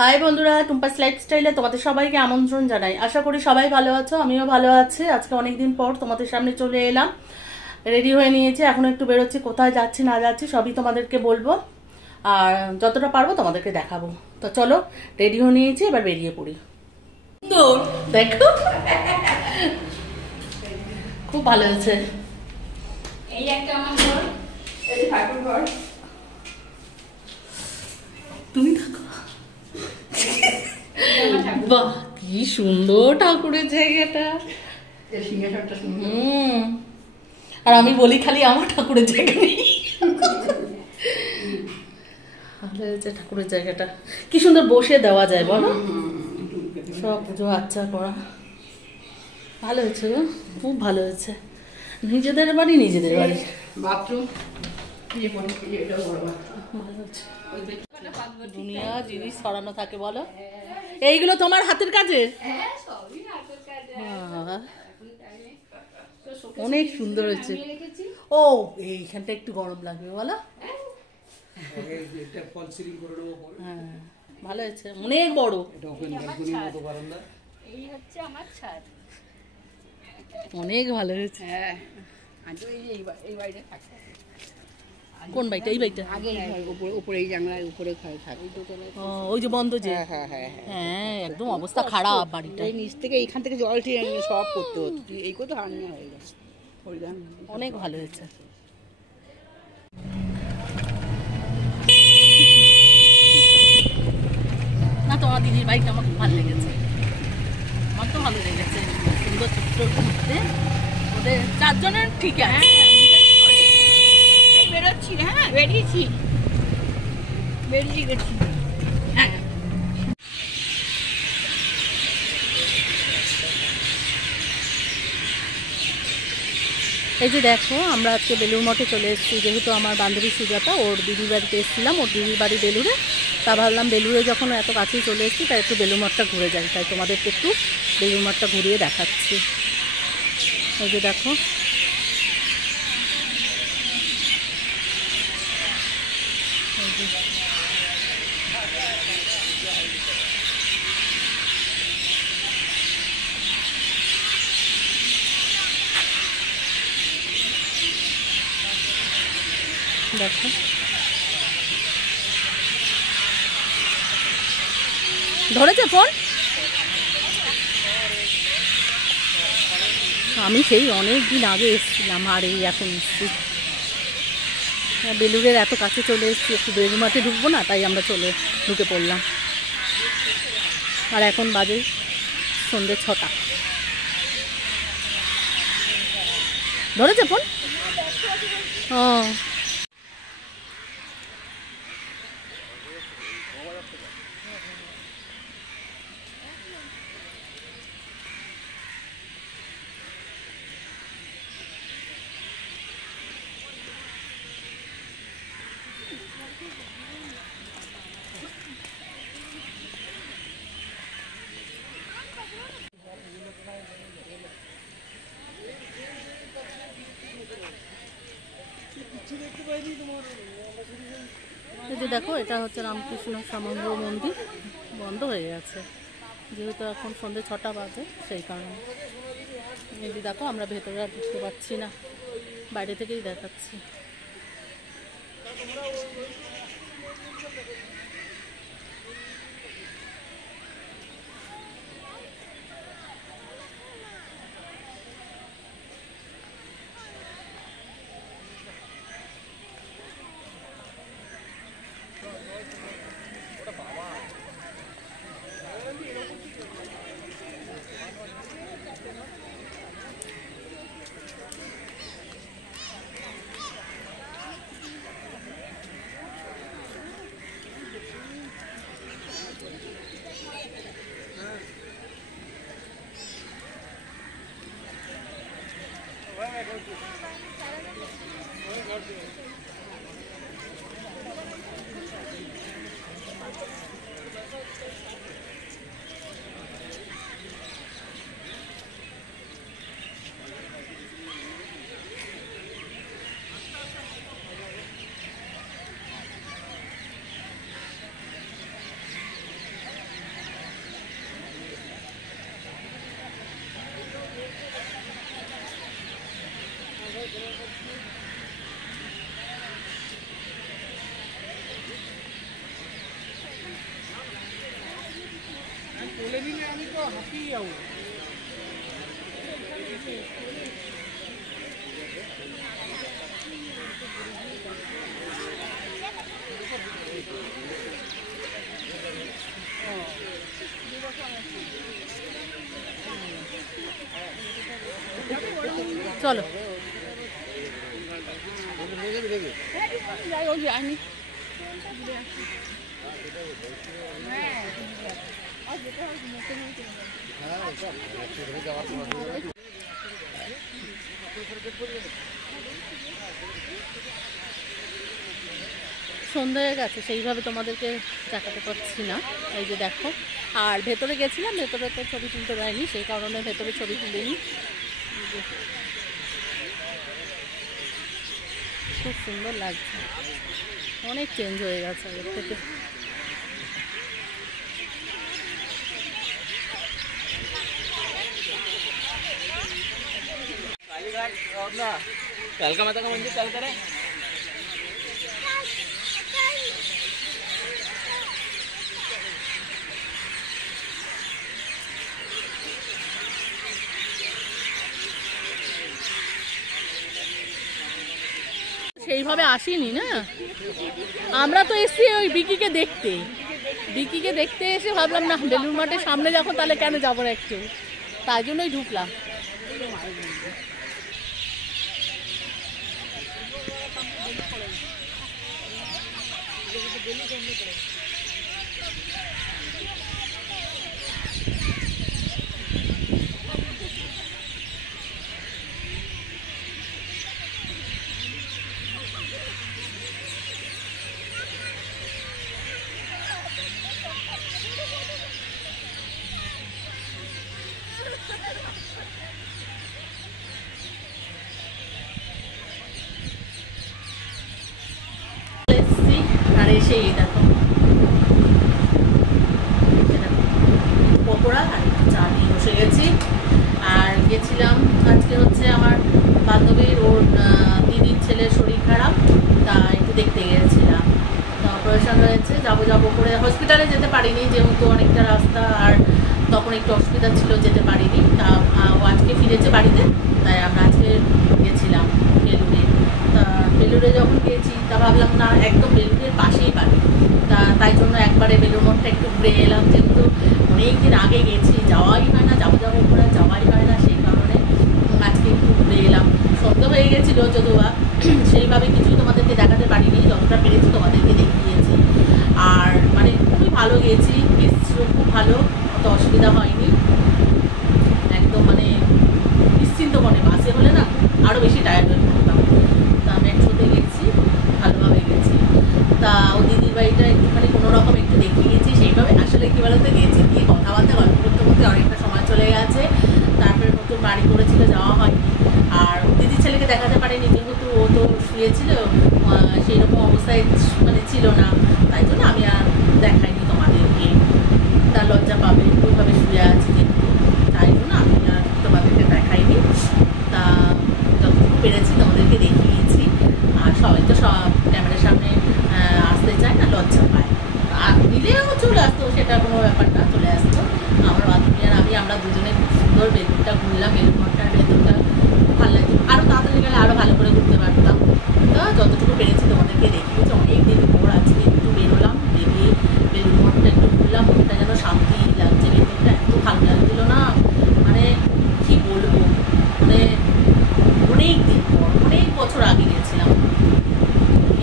High বন্ধুরা, টুম্পাস লাইফস্টাইলে তোমাদের সবাইকে আমন্ত্রণ জানাই। আশা করি সবাই ভালো আছো, আমিও ভালো আছি। আজকে অনেকদিন পর তোমাদের সামনে চলে এলাম। রেডি হয়ে নিয়েছি, এখন একটু বেরোচ্ছি। কোথায় যাচ্ছি না যাচ্ছি সবই তোমাদেরকে বলবো, আর যতটা পারবো তোমাদেরকে দেখাবো। তো চলো, রেডি হয়ে নিয়েছি, এবার বেরিয়ে পড়ি। তো দেখো, খুব ভালো হয়েছে। এই একটা আমার ঘর, এই ঠাকুর ঘর। তুমি থাকো। বাহ, কি সুন্দর ঠাকুরের জায়গাটা। আর আমি বলি খালি আমার ঠাকুরের জায়গা নেই। ভালো হয়েছে ঠাকুরের জায়গাটা, কি সুন্দর বসে দেওয়া যায় বলো। সব পুজো আচ্ছা করা ভালো হয়েছে গো, খুব ভালো হয়েছে। নিজেদের বাড়ি, নিজেদের বাড়ি বাথরুম ভালো হচ্ছে। দুনিয়া জিনিস ছড়ানো থাকে বলো। এইগুলো তোমার হাতের কাজের? অনেক সুন্দর হয়েছে। ও, এইখানটা একটু গরম লাগবে বলো। হ্যাঁ, ভালো হয়েছে, অনেক বড়। এই হচ্ছে আমার ছাদ। অনেক ভালো হয়েছে। হ্যাঁ, এই বাড়িটা থাকে। কোন বাড়িটা? এই বাড়িটা আগে উপরে এই জানলার উপরে ঘরে থাকে। ওই যে বন্ধ যে। হ্যাঁ হ্যাঁ হ্যাঁ, একদম অবস্থা খারাপ বাড়িটা। এই নিচ থেকে এইখান থেকে জল টেনে নিয়ে সব করতে হতো। এই কত হারানি হয়ে গেছে। অনেক ভালো হয়েছে। না, তোমার দিদির বাড়িটা আমার খুব ভালো লেগেছে। আমার তো ভালো লেগেছে, সুন্দর ছোট্ট ঘুরতে। ওদের চারজনের ঠিক আছে। বেরোচ্ছি, হ্যাঁ বেরিয়েছি গেছি। হ্যাঁ, এই যে দেখো, আমরা আজকে বেলুর মঠে চলে এসেছি। যেহেতু আমার বান্ধবী সুজাতা, ওর দিদির বাড়িতে এসেছিলাম, ওর দিদির বাড়ি বেলুরে। তা ভাবলাম বেলুরে যখন এত কাছেই চলে এসেছি, তাই একটু বেলুর মঠটা ঘুরে যাই। তাই তোমাদেরকে একটু বেলুর মঠটা ঘুরিয়ে দেখাচ্ছি। এই যে দেখো, দেখো ধরেছে ফোন। আমি সেই অনেক দিন আগে এসেছিলাম, আর এই এখন এসেছি। বেলুরের এত কাছে চলে এসেছি, একটু বেলুর মাঠে ঢুকবো না, তাই আমরা ঢুকে পড়লাম। আর এখন বাজে সন্ধ্যে 6টা। ধরেছে ফোন। ও, এই যে দেখো, এটা হচ্ছে রামকৃষ্ণ সমন্বয় মন্দির। বন্ধ হয়ে গেছে, যেহেতু এখন সন্ধ্যে 6টা বাজে, সেই কারণে। এই যে দেখো, আমরা ভেতরে আর ঢুকতে পারছি না, বাইরে থেকেই দেখাচ্ছি। চলো সন্ধ্যা হয়ে গেছে, সেইভাবে তোমাদেরকে দেখাতে পারছি না। এই যে দেখো, আর ভেতরে গেছিলাম, ভেতরে তো ছবি তুলতে দেয়নি, সেই কারণে ভেতরে ছবি তুলিনি। খুব সুন্দর লাগছে, অনেক চেঞ্জ হয়ে গেছে আগের থেকে। कालका माता का मंदिर चल करे সেইভাবে আসিনি না আমরা, তো এসছি ওই বিকিকে দেখতে। বিকিকে দেখতে এসে ভাবলাম না বেলুড় মাঠের সামনে যখন, তাহলে কেন যাবো না একটু, তাই জন্যই ঢুকলাম। আর এসে দেখো পকোড়া আর চা নিয়ে বসে গেছি। আর গেছিলাম আজকে হচ্ছে আমার বান্ধবীর, ওর দিদির ছেলের শরীর খারাপ, তা একটু দেখতে গিয়েছিলাম। তা অপারেশন হয়েছে, যাবো করে হসপিটালে যেতে পারিনি, যেহেতু অনেকটা রাস্তা, আর তখন একটু অসুবিধা ছিল, যেতে পারিনি। তা ও আজকে ফিরেছে বাড়িতে, তাই আমরা আজকে গেছিলাম বেলুড়ে। তা বেলুড়ে যখন গিয়েছি, তা ভাবলাম না একদম বেলুড়ের পাশেই বাড়ি, তাই জন্য একবারে বেলুড় মঠটা একটু ঘুরে এলাম, যেহেতু অনেকদিন আগে গেছি, যাওয়াই হয় না, যাবো করে যাওয়াই হয় না, সেই কারণে আজকে একটু ঘুরে এলাম। সন্ধ্যা হয়ে গেছিলো যদিবা, সেইভাবে কিছুই তোমাদেরকে দেখাতে পারিনি, যতটা পেরেছি তোমাদেরকে দেখিয়েছি। আর মানে খুবই ভালো গেছি, এসছিও খুব ভালো, অত অসুবিধা হয়নি, একদম মানে নিশ্চিন্ত মনে। বাসে হলে না আরও বেশি টায়ার্ড হয়ে পড়তাম। তা মেট্রোতে গেছি, ভালোভাবে গেছি। তা ও দিদির বাড়িটা একটুখানি কোনো রকম একটু দেখিয়ে গেছি, সেইভাবে আসলে কী বলতে গেছি, দিয়ে কথাবার্তা গল্প করতে করতে অনেকটা সময় চলে গেছে। তারপরে নতুন বাড়ি করেছিল, যাওয়া হয়নি। আর দিদির ছেলেকে দেখাতে পারিনি, যেহেতু ও তো শুয়েছিল, সেই রকম অবস্থায় মানে ছিল না, তাই জন্য আমি আর দেখাইনি তোমাদেরকে। তার লজ্জা পাবে, ওইভাবে শুয়ে আছে কিন্তু, তাই জন্য আমি আর তোমাদেরকে দেখাইনি। তা যতটুকু পেরেছি তোমাদেরকে দেখিয়েছি। আর সবাই তো সব ক্যামেরার সামনে আসতে চায় না, লজ্জা পায়, আর দিলেও চলে আসতো, সেটা কোনো ব্যাপার না, চলে আসতো। আমার বান্ধবী আর আমরা দুজনে খুব সুন্দর বেলুড়টা ঘুরলাম, বেলুড় মঠটার ভেতরটা ভালো লাগছে, আরও তাড়াতাড়ি গেলে আরও ভালো করে ঘুরতে পারতাম। তো যতটুকু পেরেছি তোমাদেরকে দেখিয়েছি। অনেক দিন পর আজকে একটু বেরোলাম, বেরিয়ে বেলুড় মঠটা একটু ঘুরলাম, মনটা যেন শান্তি লাগছে, ভেতরটা এত ভালো লাগছিল না, মানে কি বলবো, মানে অনেক দিন পর, অনেক বছর আগে গেছিলাম,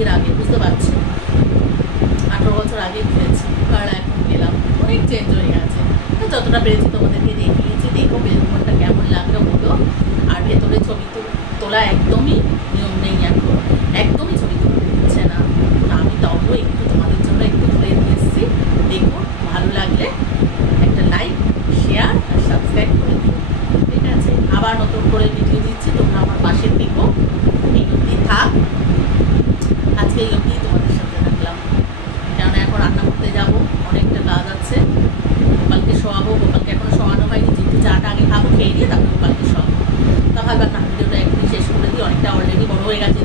এর আগে বুঝতে পারছি 18 বছর আগে ঘুরেছি, আর এখন গেলাম, অনেক চেঞ্জ হয়ে গেছে। তো যতটা পেরেছি তোমাদেরকে দেখিয়েছি। দেখো বেলুড় মঠটা কেমন লাগলো বলো। আর ভেতরে ছবি তোলা একদমই নিয়ম নেই এখন, একদমই ছবি তুলছে না। আমি তবুও একটু তোমাদের জন্য একটু তুলে নিয়ে এসেছি। দেখো, ভালো লাগলে একটা লাইক, শেয়ার আর সাবস্ক্রাইব করে দিও, ঠিক আছে? আবার নতুন করে ভিডিও দিচ্ছি, তোমরা আমার পাশে থেকো। এই অবধি থাক, আজকে এই অবধি তোমাদের সাথে থাকলাম, কেননা এখন রান্না করতে যাবো, অনেকটা কাজ আছে। গোপালকে শোয়াবো, গোপালকে এখনো শোয়ানো হয়নি, যেহেতু চাটা আগে খাবো, খেয়ে দিয়ে তারপরে গোপালকে শোয়াবো। তা ভাবলাম না ভিডিওটা একটু শেষ করে দিই, অনেকটা অলরেডি বড় হয়ে গেছে,